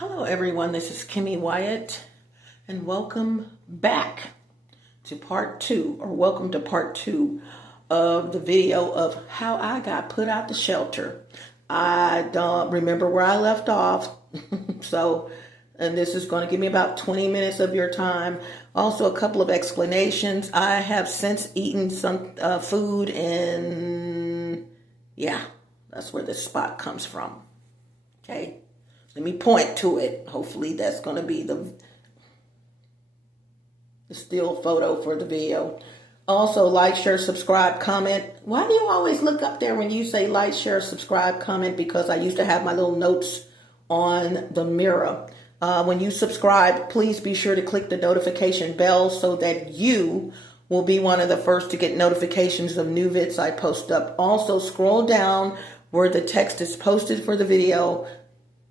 Hello everyone, this is Kimmy Wyatt, and welcome back to part two, or welcome to part two of the video of how I got put out the shelter. I don't remember where I left off, and this is going to give me about 20 minutes of your time. Also, a couple of explanations. I have since eaten some food, and yeah, that's where this spot comes from. Okay. Let me point to it. Hopefully that's going to be the still photo for the video. Also, like, share, subscribe, comment. Why do you always look up there when you say like, share, subscribe, comment? Because I used to have my little notes on the mirror. When you subscribe, please be sure to click the notification bell so that you will be one of the first to get notifications of new vids I post up. Also, scroll down where the text is posted for the video.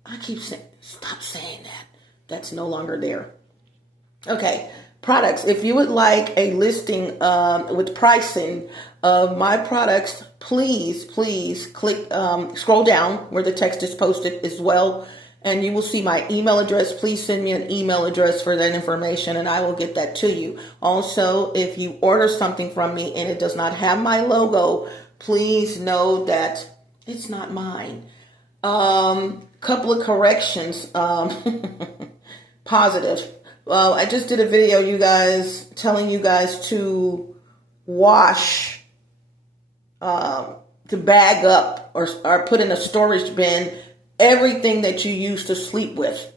I keep saying, stop saying that. That's no longer there. Okay, products. If you would like a listing with pricing of my products, please click, scroll down where the text is posted as well, and you will see my email address. Please send me an email address for that information, and I will get that to you. Also, if you order something from me and it does not have my logo, please know that it's not mine. Couple of corrections, positive. Well, I just did a video, you guys, telling you guys to wash, to bag up or put in a storage bin everything that you used to sleep with.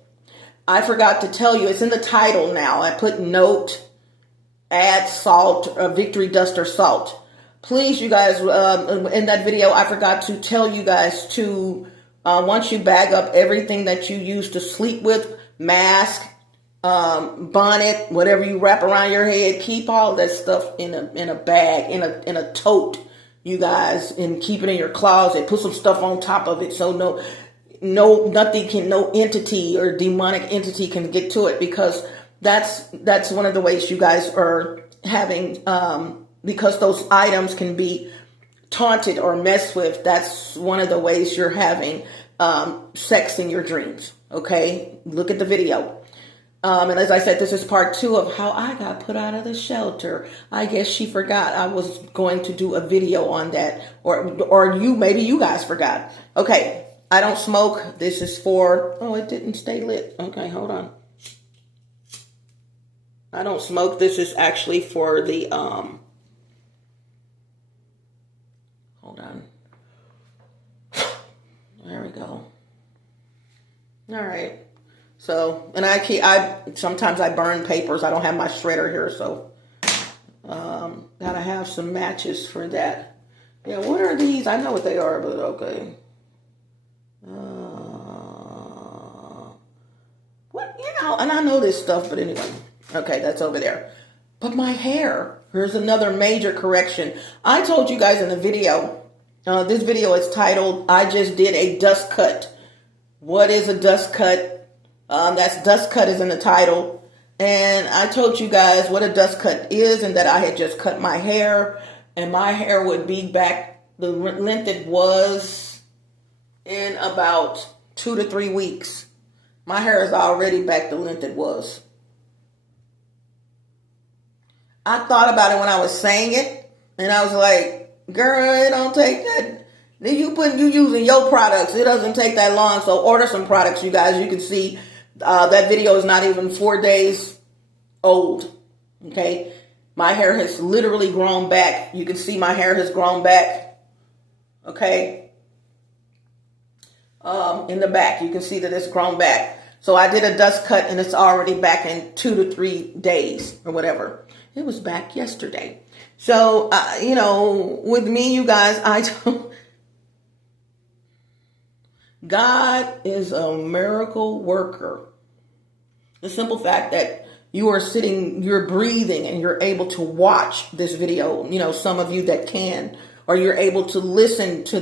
I forgot to tell you, it's in the title now. I put note, add salt, victory dust or salt. Please, you guys, in that video, I forgot to tell you guys to once you bag up everything that you used to sleep with, mask, bonnet, whatever you wrap around your head, keep all that stuff in a bag, in a tote, you guys, and keep it in your closet. Put some stuff on top of it so no entity or demonic entity can get to it, because that's one of the ways you guys are having, because those items can be taunted or messed with. That's one of the ways you're having sex in your dreams. Okay, look at the video. And as I said, this is part two of how I got put out of the shelter. I guess she forgot I was going to do a video on that, or maybe you guys forgot. Okay, I don't smoke. This is for, oh, it didn't stay lit. Okay, hold on. I don't smoke. This is actually for the hold on. There we go. All right. So, and sometimes I burn papers. I don't have my shredder here, so gotta have some matches for that. Yeah, what are these? I know what they are, but okay. What, and I know this stuff, but anyway. Okay, that's over there. But my hair, here's another major correction. I told you guys in the video, this video is titled, I just did a dust cut. What is a dust cut? That's dust cut is in the title. And I told you guys what a dust cut is, and that I had just cut my hair, and my hair would be back the length it was in about 2 to 3 weeks. My hair is already back the length it was. I thought about it when I was saying it, and I was like, girl, it don't take that. You using your products. It doesn't take that long. So order some products, you guys. You can see that video is not even 4 days old. Okay. My hair has literally grown back. You can see my hair has grown back. Okay. In the back, you can see that it's grown back. So I did a dust cut, and it's already back in 2 to 3 days or whatever. It was back yesterday. So, with me, you guys, God is a miracle worker. The simple fact that you are sitting, you're breathing, and you're able to watch this video, some of you that can, or you're able to listen to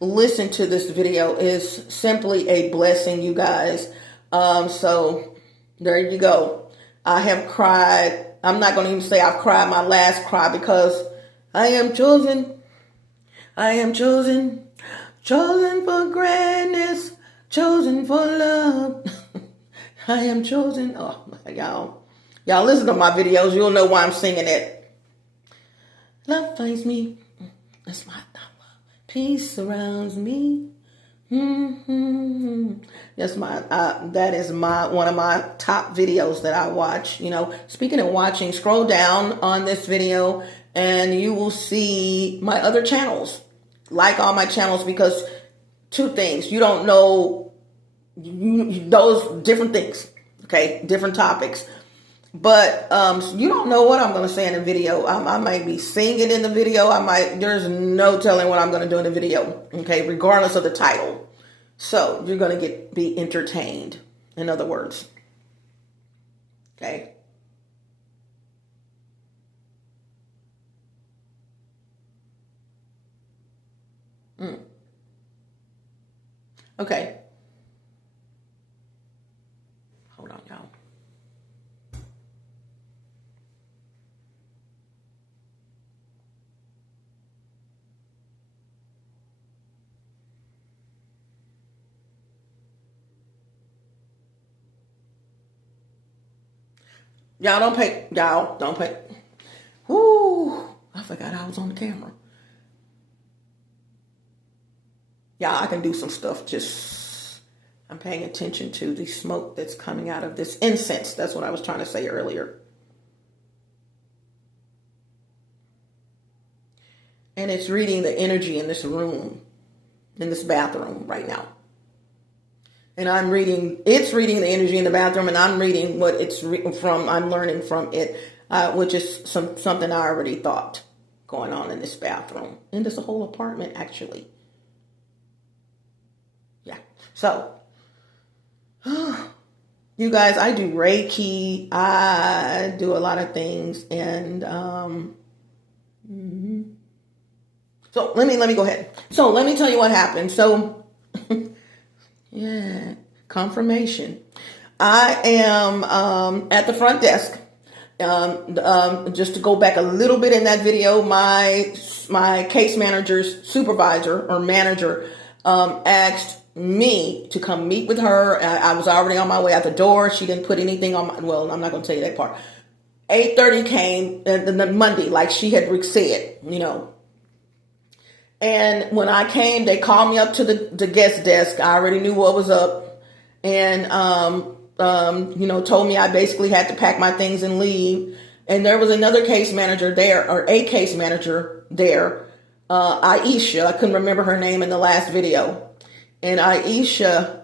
listen to this video is simply a blessing, you guys. So there you go. I have cried. I'm not going to even say I've cried my last cry, because I am chosen. I am chosen. Chosen for greatness. chosen for love. I am chosen. Oh, y'all listen to my videos. You'll know why I'm singing it. Love finds me. That's my love. Peace surrounds me. That's that is one of my top videos that I watch. Speaking of watching, scroll down on this video and you will see my other channels. Like all my channels, because two things. You don't know those different things. Okay, different topics. But you don't know what I'm going to say in the video. I might be singing in the video. There's no telling what I'm going to do in the video. Okay, regardless of the title. So you're going to be entertained. In other words. Okay. Okay. Hold on, y'all. Y'all don't pay. Whoo, I forgot I was on the camera. Yeah, I can do some stuff. I'm paying attention to the smoke that's coming out of this incense. That's what I was trying to say earlier. And it's reading the energy in this room, in this bathroom right now. And it's reading the energy in the bathroom, and I'm reading what I'm learning from it, which is something I already thought going on in this bathroom. And this whole apartment, actually. Yeah. So, you guys, I do Reiki. I do a lot of things. And, so let me go ahead. So let me tell you what happened. So, yeah, confirmation. I am at the front desk. Just to go back a little bit in that video, my case manager's supervisor or manager asked me to come meet with her. I was already on my way out the door. She didn't put anything on well, I'm not going to tell you that part. 8:30 came the Monday, like she had said, And when I came, they called me up to the guest desk. I already knew what was up. And, told me I basically had to pack my things and leave. And there was another case manager there, or a case manager there, Aisha. I couldn't remember her name in the last video. And Aisha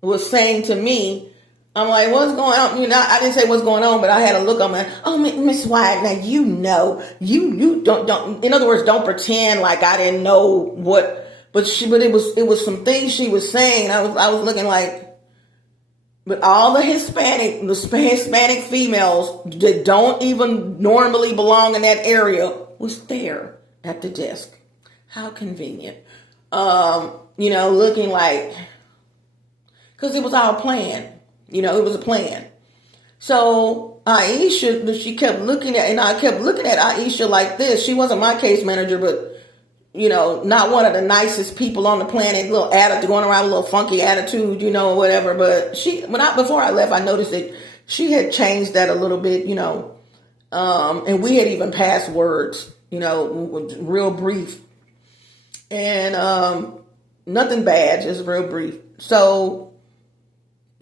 was saying to me, I'm like, what's going on? I didn't say what's going on, but I had a look on my, oh, Miss Wyatt, now you don't, in other words, don't pretend like I didn't know what, but it was some things she was saying. I was looking like, but all the Hispanic females that don't even normally belong in that area was there at the desk. How convenient. Looking like, because it was our plan. It was a plan. So Aisha, she kept looking at, and I kept looking at Aisha like this. She wasn't my case manager, but, not one of the nicest people on the planet, little attitude, going around with a little funky attitude, whatever. But before I left, I noticed that she had changed that a little bit, and we had even passed words, real brief. And nothing bad, just real brief. So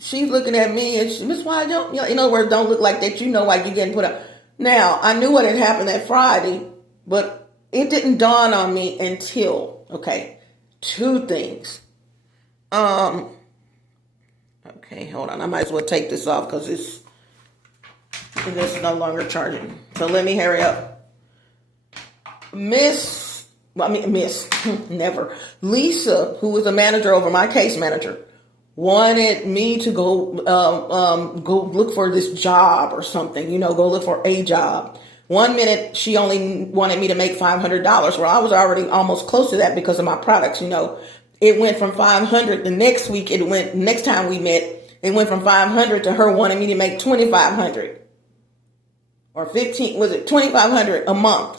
she's looking at me and she, Miss Wyatt, in other words, don't look like that. Why you getting put up. Now, I knew what had happened that Friday, but it didn't dawn on me until, two things. Okay, hold on. I might as well take this off because it's no longer charging. So let me hurry up. Miss, never. Lisa, who was the manager over my case manager, wanted me to go look for this job or something, go look for a job. 1 minute, she only wanted me to make $500. Well, I was already almost close to that because of my products, It went from $500. The next week, next time we met, it went from $500 to her wanting me to make $2,500. Or $2,500 a month.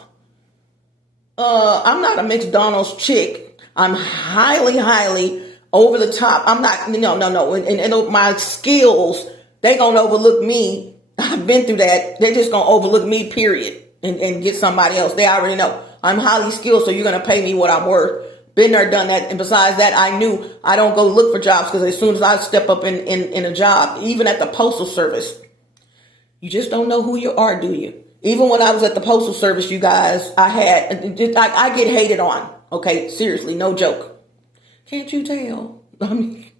I'm not a McDonald's chick. I'm highly, highly over the top. I'm not, no. And my skills, they gonna overlook me. I've been through that. They're just gonna overlook me, period, and get somebody else. They already know I'm highly skilled, so you're gonna pay me what I'm worth. Been there, done that. And besides that, I knew I don't go look for jobs, because as soon as I step up in a job, even at the Postal Service, you just don't know who you are, do you? Even when I was at the Postal Service, you guys, I get hated on. Okay, seriously, no joke. Can't you tell? I mean,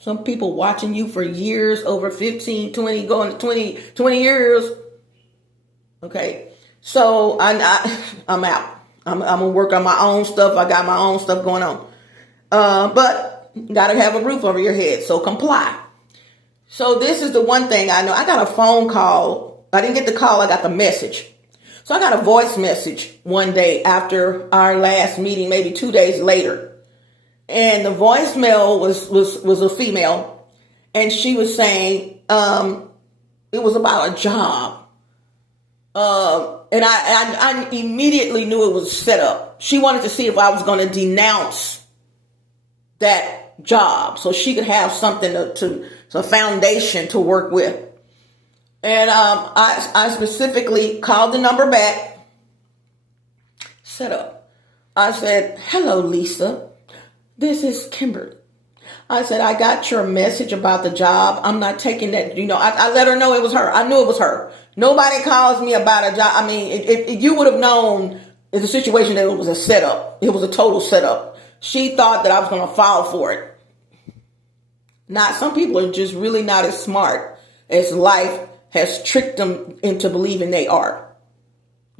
some people watching you for years, over 15, 20, going to 20 years. Okay, so I'm out. I'm going to work on my own stuff. I got my own stuff going on. But got to have a roof over your head, so comply. So this is the one thing I know. I got a phone call. I didn't get the call. I got the message. So I got a voice message one day after our last meeting, maybe 2 days later. And the voicemail was a female. And she was saying it was about a job. And I immediately knew it was set up. She wanted to see if I was going to denounce that job so she could have something a foundation to work with. And I specifically called the number back, set up. I said, "Hello, Lisa. This is Kimberly." I said, "I got your message about the job. I'm not taking that." I let her know it was her. I knew it was her. Nobody calls me about a job. I mean, if you would have known the situation, that it was a setup. It was a total setup. She thought that I was going to fall for it. Some people are just really not as smart as life has tricked them into believing they are.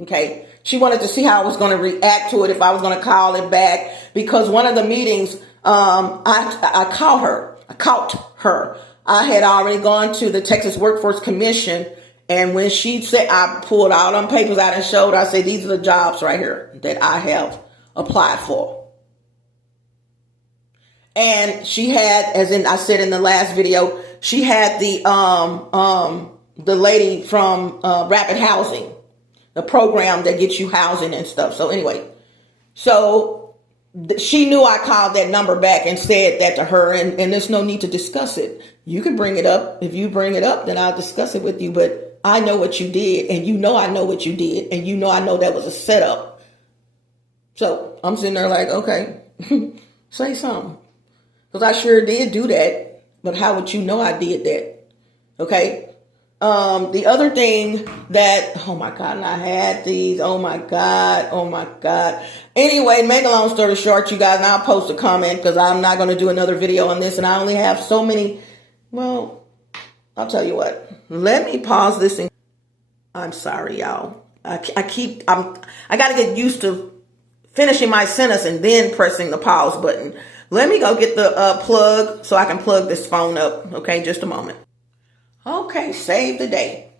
Okay. She wanted to see how I was going to react to it, if I was going to call it back, because one of the meetings, I caught her. I had already gone to the Texas Workforce Commission. And when she said, I pulled all them papers out and showed, I said, "These are the jobs right here that I have applied for." And she had, as in I said in the last video, she had the lady from Rapid Housing, the program that gets you housing and stuff. So anyway, she knew I called that number back and said that to her, and there's no need to discuss it. You can bring it up. If you bring it up, then I'll discuss it with you. But I know what you did, and I know what you did, and I know that was a setup. So I'm sitting there like, okay, say something. Because I sure did do that, but how would you know I did that? Okay. The other thing that, oh my God, and I had these, oh my God. Anyway, make a long story short, you guys, and I'll post a comment because I'm not going to do another video on this, and I only have so many. Well, I'll tell you what. Let me pause this. I'm sorry, y'all. I got to get used to finishing my sentence and then pressing the pause button. Let me go get the plug so I can plug this phone up. Okay, just a moment. Okay, save the day.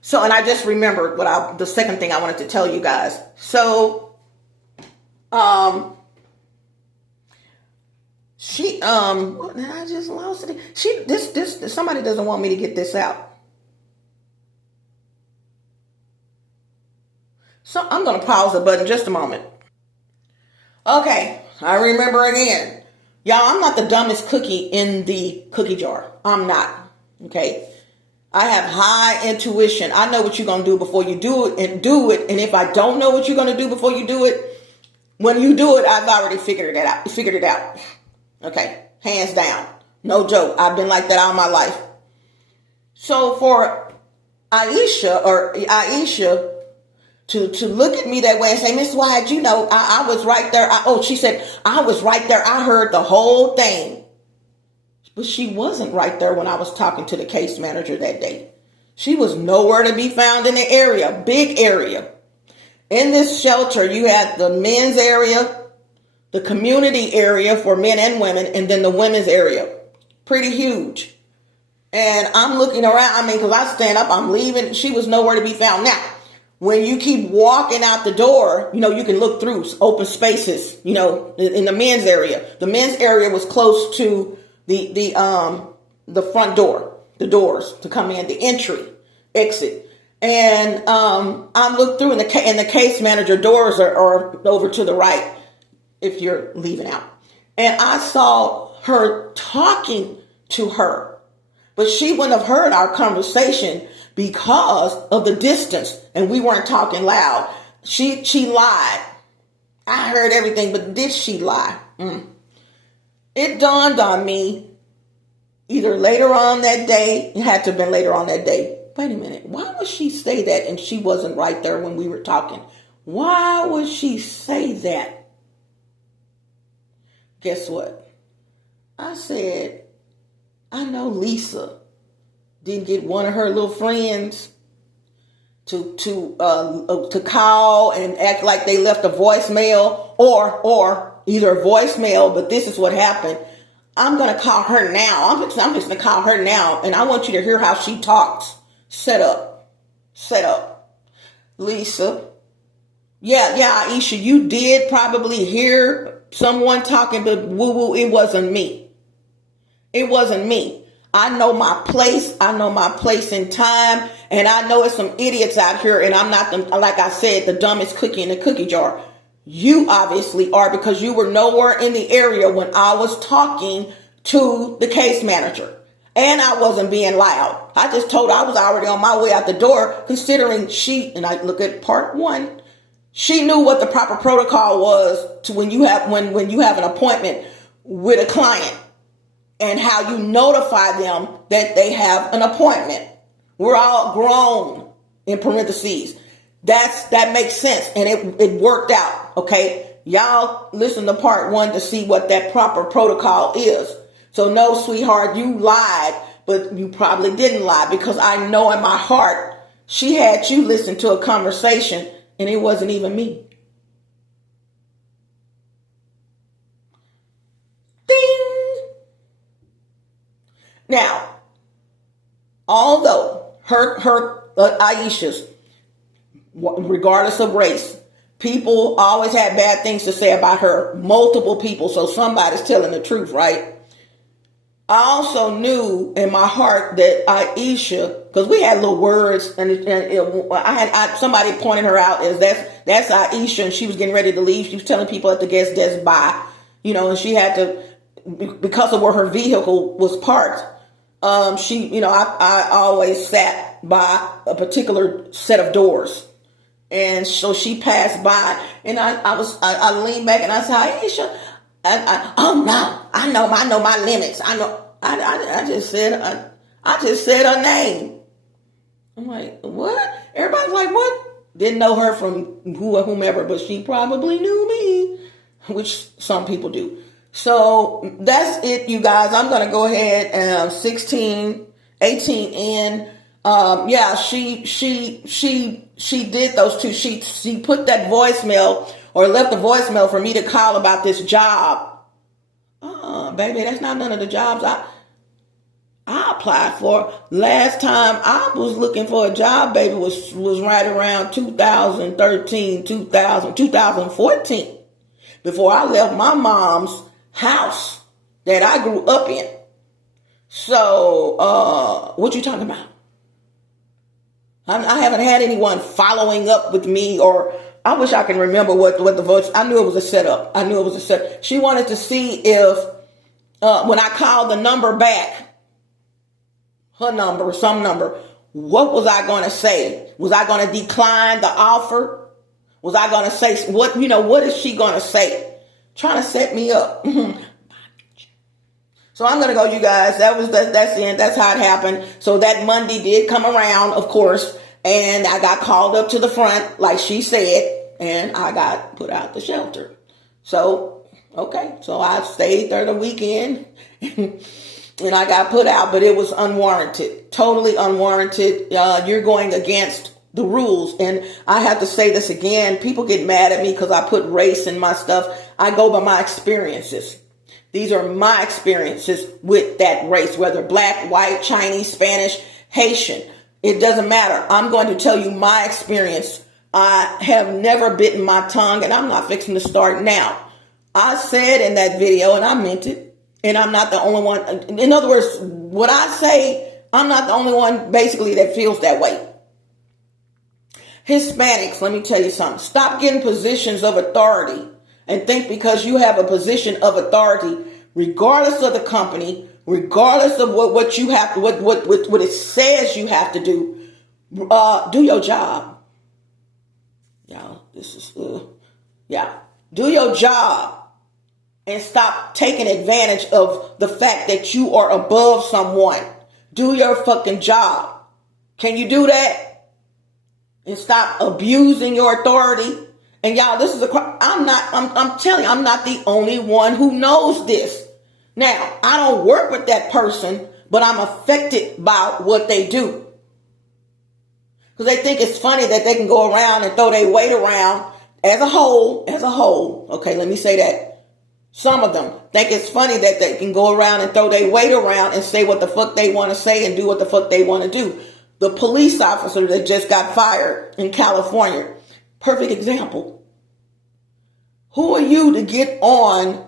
So, and I just remembered the second thing I wanted to tell you guys. So, I just lost it. Somebody doesn't want me to get this out. So I'm going to pause the button just a moment. Okay, I remember again. Y'all, I'm not the dumbest cookie in the cookie jar. I'm not. Okay. I have high intuition. I know what you're going to do before you do it, and do it. And if I don't know what you're going to do before you do it, when you do it, I've already figured it out. Okay. Hands down. No joke. I've been like that all my life. So for Aisha to look at me that way and say, "Miss Wyatt, I was right there." She said, "I was right there. I heard the whole thing." But she wasn't right there when I was talking to the case manager that day. She was nowhere to be found in the area, big area. In this shelter, you had the men's area, the community area for men and women, and then the women's area. Pretty huge. And I'm looking around, because I stand up, I'm leaving. She was nowhere to be found. Now, when you keep walking out the door, you can look through open spaces, in the men's area. The men's area was close to the front door, the doors to come in, the entry, exit. And I looked through, and the case manager doors are over to the right if you're leaving out. And I saw her talking to her. But she wouldn't have heard our conversation because of the distance, and we weren't talking loud. She lied. I heard everything, but did she lie? It dawned on me either later on that day, it had to have been later on that day. Wait a minute, why would she say that and she wasn't right there when we were talking? Why would she say that? Guess what? I said, I know Lisa didn't get one of her little friends to call and act like they left a voicemail or either a voicemail, but this is what happened. I'm going to call her now. I'm just going to call her now, and I want you to hear how she talks. Set up. Lisa. Yeah, Aisha, you did probably hear someone talking, but woo-woo, it wasn't me. It wasn't me. I know my place. I know my place in time. And I know it's some idiots out here. And I'm not, like I said, the dumbest cookie in the cookie jar. You obviously are, because you were nowhere in the area when I was talking to the case manager. And I wasn't being loud. I just told her I was already on my way out the door, considering and I look at part 1, she knew what the proper protocol was to when you have an appointment with a client and how you notify them that they have an appointment. We're all grown, in parentheses. That makes sense, and it worked out. Okay, y'all listen to part 1 to see what that proper protocol is. So no, sweetheart, you lied, but you probably didn't lie, because I know in my heart she had you listen to a conversation and it wasn't even me. Ding! Now, although Aisha's, regardless of race, people always had bad things to say about her, multiple people, so somebody's telling the truth, right? I also knew in my heart that Aisha, because we had little words, and somebody pointed her out as that's Aisha, and she was getting ready to leave. She was telling people at the guest desk bye, and she had to, because of where her vehicle was parked. I always sat by a particular set of doors, and so she passed by, and I leaned back and I said, Aisha. Oh no! I know my limits. I know. I just said her name. I'm like, what? Everybody's like, what? Didn't know her from whomever, but she probably knew me, which some people do. So that's it, you guys. I'm gonna go ahead and 18 in. She did those two. She put that voicemail, or left a voicemail for me to call about this job. Baby, that's not none of the jobs I applied for. Last time I was looking for a job, baby, was right around 2013, 2014, before I left my mom's house that I grew up in. So, what you talking about? I haven't had anyone following up with me, or I wish I can remember what the voice. I knew it was a setup. She wanted to see if when I called the number back, her number, some number, what was I going to say? Was I going to decline the offer? Was I going to say what is she going to say? Trying to set me up. So I'm going to go, you guys. That's the end. That's how it happened. So that Monday did come around, of course, and I got called up to the front, like she said, and I got put out the shelter. So, okay. So I stayed there the weekend, and I got put out, but it was unwarranted, totally unwarranted. You're going against the rules. And I have to say this again. People get mad at me because I put race in my stuff. I go by my experiences. These are my experiences with that race, whether black, white, Chinese, Spanish, Haitian. It doesn't matter. I'm going to tell you my experience. I have never bitten my tongue, and I'm not fixing to start now. I said in that video, and I meant it, and I'm not the only one. In other words, what I say, I'm not the only one basically that feels that way. Hispanics, let me tell you something. Stop getting positions of authority and think because you have a position of authority regardless of the company, regardless of what you have, what it says you have to do your job. Y'all, this is, do your job and stop taking advantage of the fact that you are above someone. Do your fucking job. Can you do that? And stop abusing your authority. And y'all, this is I'm telling you, I'm not the only one who knows this. Now, I don't work with that person, but I'm affected by what they do. Because they think it's funny that they can go around and throw their weight around as a whole. Okay, let me say that. Some of them think it's funny that they can go around and throw their weight around and say what the fuck they want to say and do what the fuck they want to do. The police officer that just got fired in California, perfect example. Who are you to get on?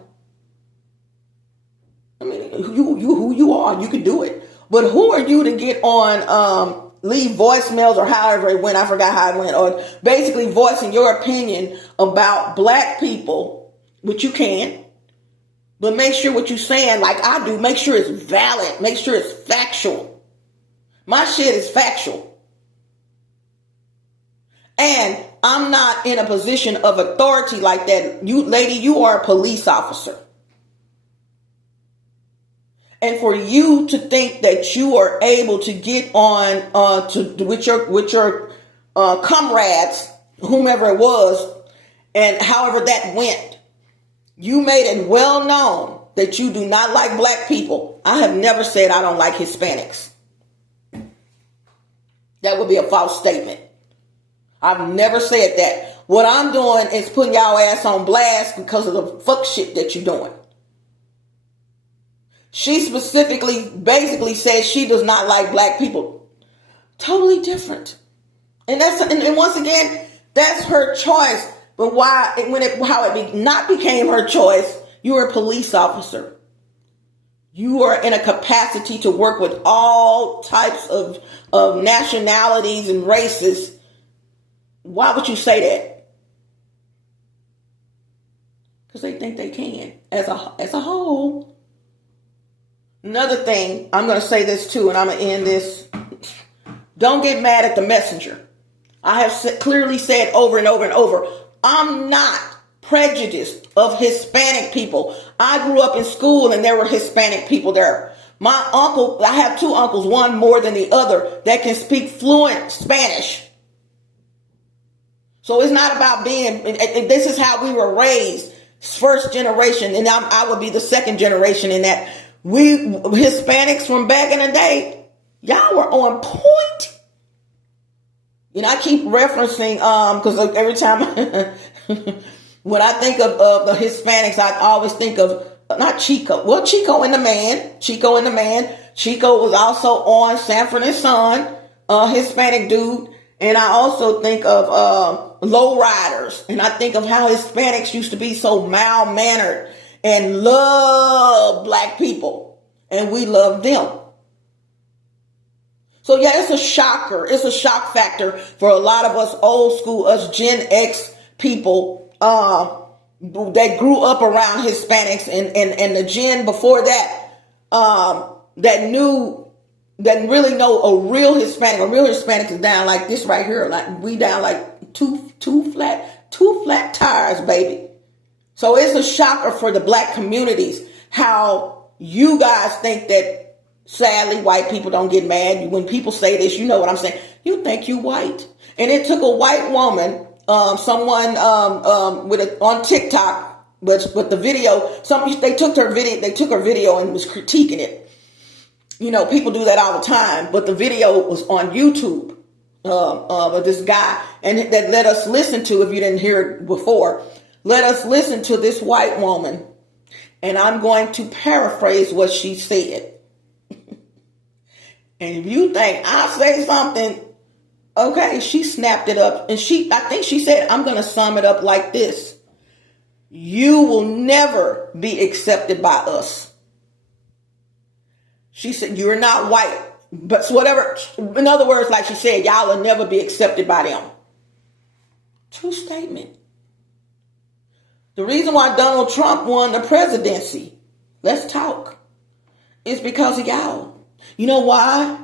I mean, who you are, you can do it. But who are you to get on, leave voicemails or however it went, I forgot how it went, or basically voicing your opinion about black people, which you can, but make sure what you're saying, like I do, make sure it's valid, make sure it's factual. My shit is factual. And I'm not in a position of authority like that. You, lady, you are a police officer. And for you to think that you are able to get on with your comrades, whomever it was, and however that went, you made it well known that you do not like black people. I have never said I don't like Hispanics. That would be a false statement. I've never said that. What I'm doing is putting y'all ass on blast because of the fuck shit that you're doing. She specifically, basically said she does not like black people. Totally different. And and once again, that's her choice. But not became her choice, you're a police officer. You are in a capacity to work with all types of nationalities and races. Why would you say that? Because they think they can, as a whole. Another thing, I'm going to say this too, and I'm going to end this. Don't get mad at the messenger. I have clearly said over and over and over, I'm not prejudiced of Hispanic people. I grew up in school and there were Hispanic people there. My uncle, I have two uncles, one more than the other, that can speak fluent Spanish. So it's not about being, this is how we were raised, first generation, and I would be the second generation in that. We Hispanics from back in the day, y'all were on point. You know, I keep referencing, because every time when I think of the Hispanics, I always think of not Chico. Well, Chico and the Man. Chico was also on Sanford and Son, Hispanic dude. And I also think of Low Riders. And I think of how Hispanics used to be so mild-mannered and love black people. And we love them. So yeah, it's a shocker. It's a shock factor for a lot of us old school, us Gen X people that grew up around Hispanics and the gen before that that really know a real Hispanic. A real Hispanic is down like this right here. Like we down like two flat tires, baby. So it's a shocker for the black communities how you guys think that sadly white people don't get mad. When people say this, you know what I'm saying. You think you white. And it took a white woman, someone on TikTok, but the video, they took her video and was critiquing it. You know, people do that all the time, but the video was on YouTube of this guy, and that let us listen to, if you didn't hear it before, let us listen to this white woman, and I'm going to paraphrase what she said. And if you think I say something, okay, she snapped it up, and I think she said, I'm going to sum it up like this. You will never be accepted by us. She said, you're not white. But whatever, in other words, like she said, y'all will never be accepted by them. True statement. The reason why Donald Trump won the presidency, Let's talk. It's because of y'all. You know why?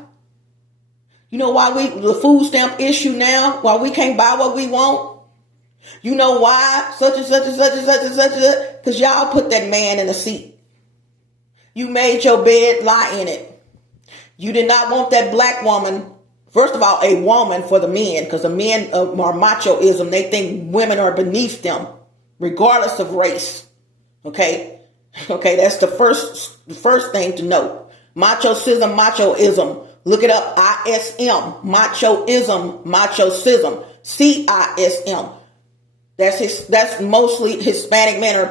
You know why the food stamp issue now, why we can't buy what we want? You know why? Such and such and such and such and such and such. Because y'all put that man in the seat. You made your bed, lie in it. You did not want that black woman. First of all, a woman for the men. Because the men are machoism. They think women are beneath them. Regardless of race. Okay? Okay, that's the first thing to know. Machoism. Look it up. ISM. Machoism. CISM. That's mostly Hispanic men or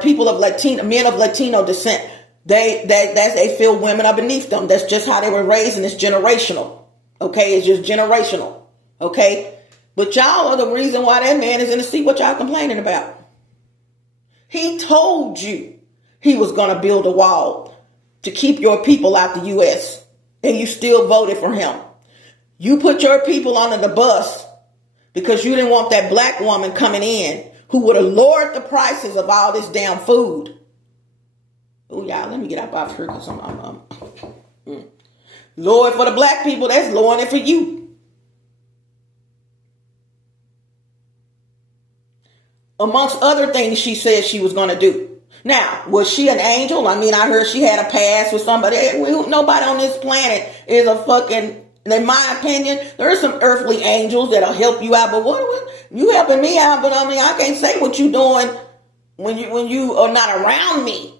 people of men of Latino descent. They feel women are beneath them. That's just how they were raised, and it's generational. Okay, it's just generational. Okay, but y'all are the reason why that man is in the seat. What y'all complaining about? He told you he was going to build a wall to keep your people out the U.S. and you still voted for him. You put your people under the bus because you didn't want that black woman coming in who would have lowered the prices of all this damn food. Oh, y'all, let me get up off here because I'm lower it for the black people. That's lowering it for you. Amongst other things she said she was going to do. Now, was she an angel? I mean, I heard she had a past with somebody. Nobody on this planet is a fucking, in my opinion, there are some earthly angels that'll help you out. But you helping me out? But I mean, I can't say what you doing when you are not around me.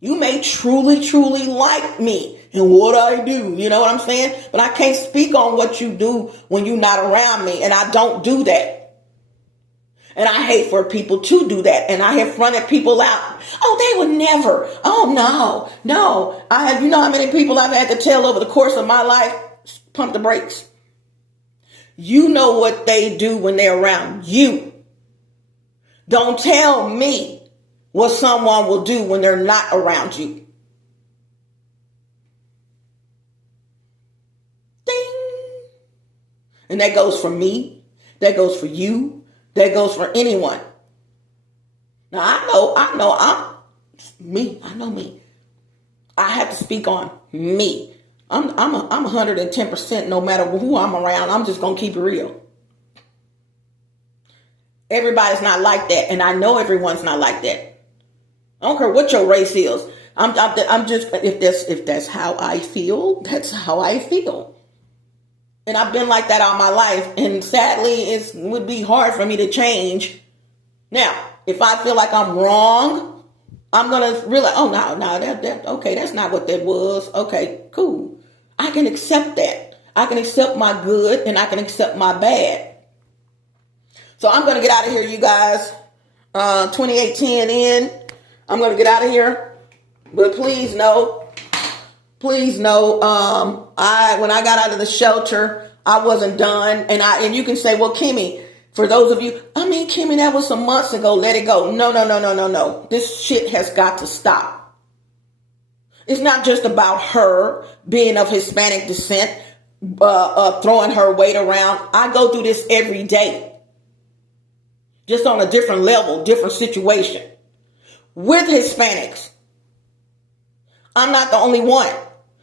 You may truly, truly like me and what I do. You know what I'm saying? But I can't speak on what you do when you're not around me. And I don't do that. And I hate for people to do that. And I have fronted people out. Oh, they would never. Oh, no. You know how many people I've had to tell over the course of my life? Pump the brakes. You know what they do when they're around you. Don't tell me what someone will do when they're not around you. Ding. And that goes for me. That goes for you. That goes for anyone. Now, I know I'm me. I know me. I have to speak on me. I'm 110% no matter who I'm around. I'm just going to keep it real. Everybody's not like that. And I know everyone's not like that. I don't care what your race is. I'm just, if that's how I feel, that's how I feel. And I've been like that all my life. And sadly, it would be hard for me to change. Now, if I feel like I'm wrong, I'm going to realize, oh, no, okay, that's not what that was. Okay, cool. I can accept that. I can accept my good and I can accept my bad. So I'm going to get out of here, you guys. 2810 in. I'm going to get out of here. But please know, when I got out of the shelter, I wasn't done. And you can say, well, Kimmy, for those of you, Kimmy, that was some months ago. Let it go. No. This shit has got to stop. It's not just about her being of Hispanic descent, throwing her weight around. I go through this every day. Just on a different level, different situation. With Hispanics. I'm not the only one.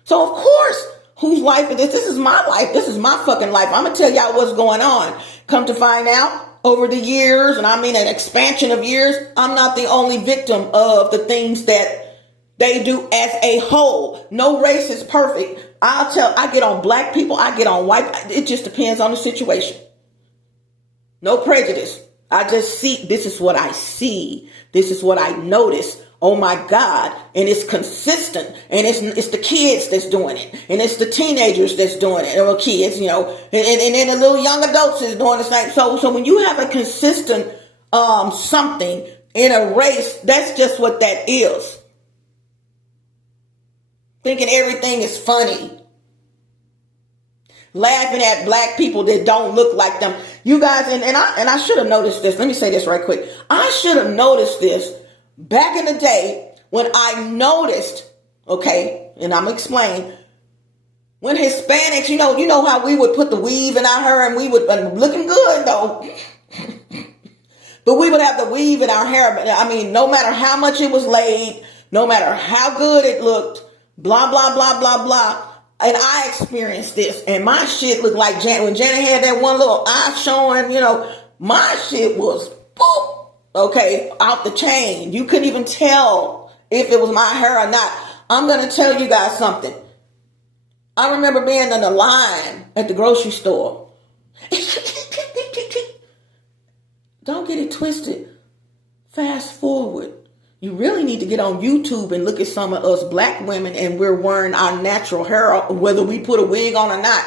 So of course, whose life is this? This is my life. This is my fucking life. I'm going to tell y'all what's going on. Come to find out, over the years, and I mean an expansion of years, I'm not the only victim of the things that they do as a whole. No race is perfect. I get on black people. I get on white. It just depends on the situation. No prejudice. I just see, this is what I see. This is what I notice. Oh my God. And it's consistent. And it's the kids that's doing it. And it's the teenagers that's doing it. Or kids, and then the little young adults is doing the same. So when you have a consistent something in a race, that's just what that is. Thinking everything is funny. Laughing at black people that don't look like them. You guys, and I should have noticed this. Let me say this right quick. I should have noticed this back in the day when I noticed, okay, and I'm going to explain, when Hispanics, you know how we would put the weave in our hair and we would, looking good though. But we would have to weave in our hair. I mean, no matter how much it was laid, no matter how good it looked, blah, blah, blah, blah, blah. And I experienced this. And my shit looked like Janet. When Janet had that one little eye showing, my shit was boop, okay, out the chain. You couldn't even tell if it was my hair or not. I'm going to tell you guys something. I remember being in the line at the grocery store. Don't get it twisted. Fast forward. You really need to get on YouTube and look at some of us black women and we're wearing our natural hair, whether we put a wig on or not.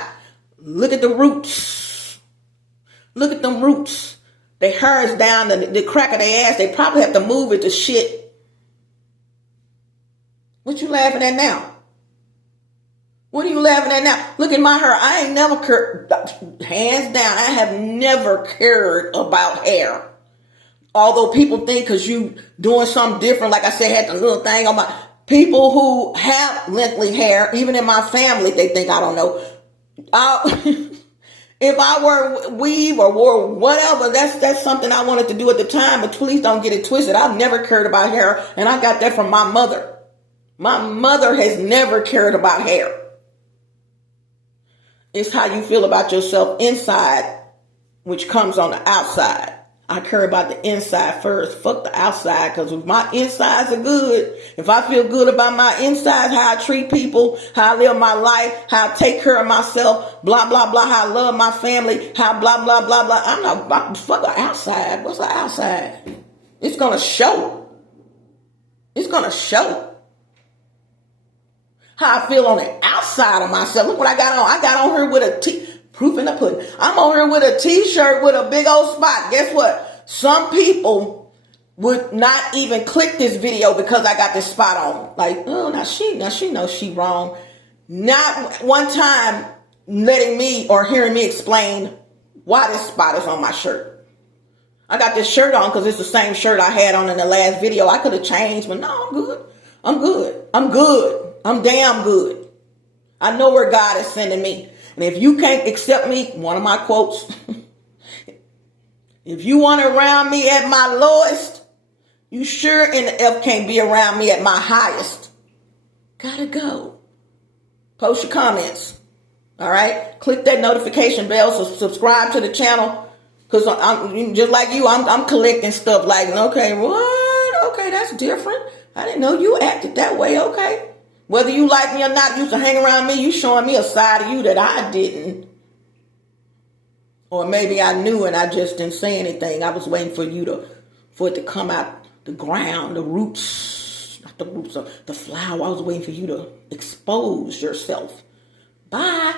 Look at the roots. Look at them roots. Their hair is down the crack of their ass. They probably have to move it to shit. What you laughing at now? What are you laughing at now? Look at my hair. I ain't never cared, hands down, I have never cared about hair. Although people think because you doing something different, like I said, had the little thing on my, people who have lengthy hair, even in my family, they think I don't know. If I were weave or wore whatever, that's something I wanted to do at the time, but please don't get it twisted. I've never cared about hair, and I got that from my mother. My mother has never cared about hair. It's how you feel about yourself inside, which comes on the outside. I care about the inside first. Fuck the outside, because if my insides are good, if I feel good about my insides, how I treat people, how I live my life, how I take care of myself, blah, blah, blah, how I love my family, how blah, blah, blah, blah. I'm not, fuck the outside. What's the outside? It's going to show. It's going to show how I feel on the outside of myself. Look what I got on. I got on here with a proof in the pudding. I'm on here with a t-shirt with a big old spot. Guess what? Some people would not even click this video because I got this spot on. Like, oh, now she knows she wrong. Not one time letting me or hearing me explain why this spot is on my shirt. I got this shirt on because it's the same shirt I had on in the last video. I could have changed, but no, I'm good. I'm good. I'm good. I'm damn good. I know where God is sending me. And if you can't accept me, one of my quotes, if you want to around me at my lowest, you sure in the F can't be around me at my highest. Gotta go. Post your comments. All right. Click that notification bell. So subscribe to the channel. Because I'm just like you, I'm collecting stuff like, okay, what? Okay, that's different. I didn't know you acted that way. Okay. Whether you like me or not, you used to hang around me, you showing me a side of you that I didn't. Or maybe I knew and I just didn't say anything. I was waiting for it to come out the ground, the roots, not the roots of the flower. I was waiting for you to expose yourself. Bye.